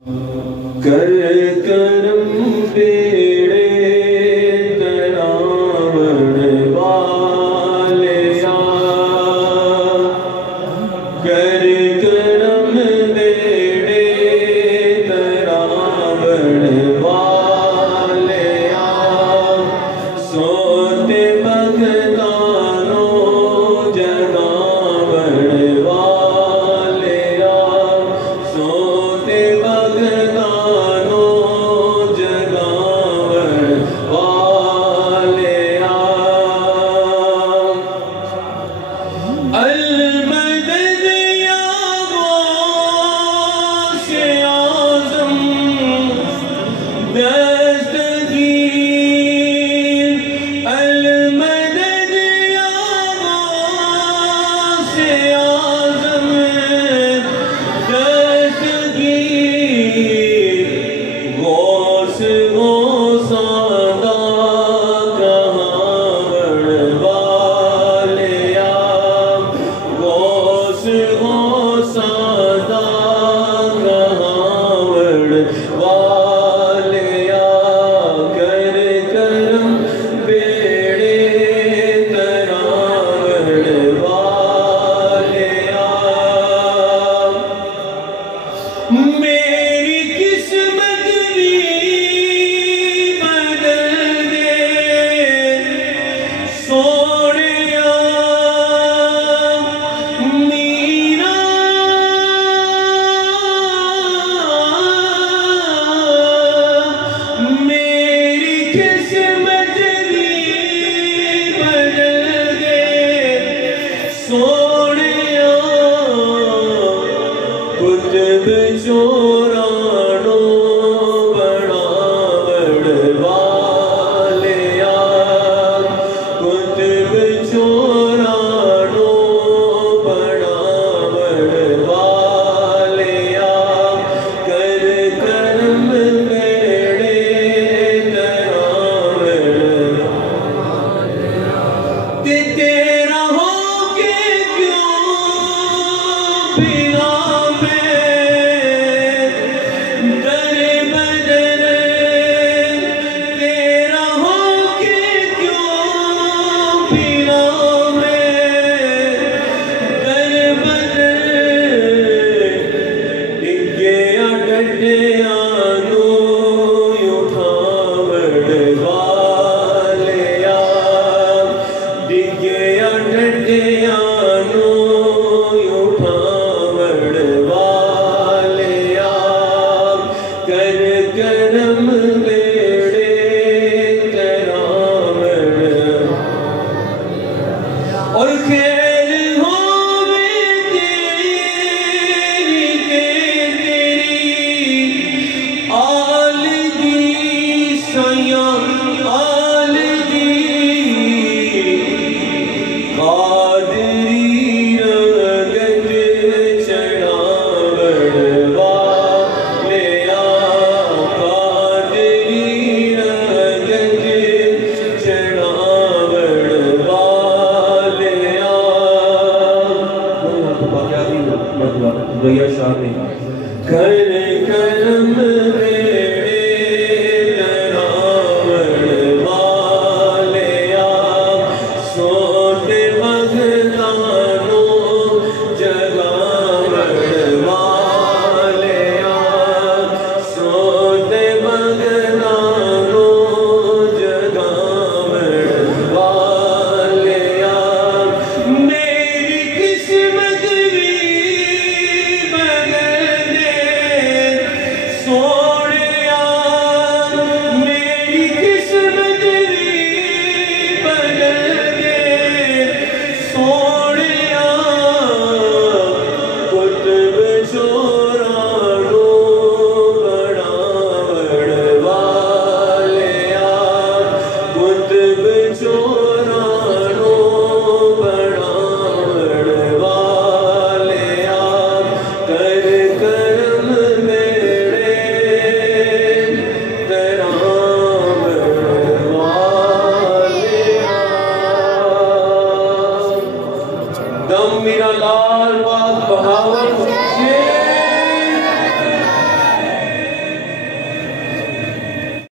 कर करम बेड़े तरावण वालिया, कर करम बेड़े तरावण वालिया, सोते भगतानो जगावण वालिया, सोते भगतानो जगावण वालिया। अल-मदद या गौस-ए आज़म, दस्तगीर। अल-मदद या गौस-ए आज़म, दस्तगीर। गौस गौसादा कहावण वालिया, गौस गौसादा कहावण वालिया, कर करम बेड़े तरावण वालिया। मेरी किस्मत भी बदल दे सोनिया, मीरा मेरी किस्मत भी बदल दे सोनिया, कुतुब चोरानो बनावण वालिया, कुतुब चोरानो बनावण वालिया, कर करम बेड़े तरावण। तेरा होके क्यों फिरा मैं दरे बदर, तेरा होके क्यों फिरा मैं दरे बदर। डिगे डटिया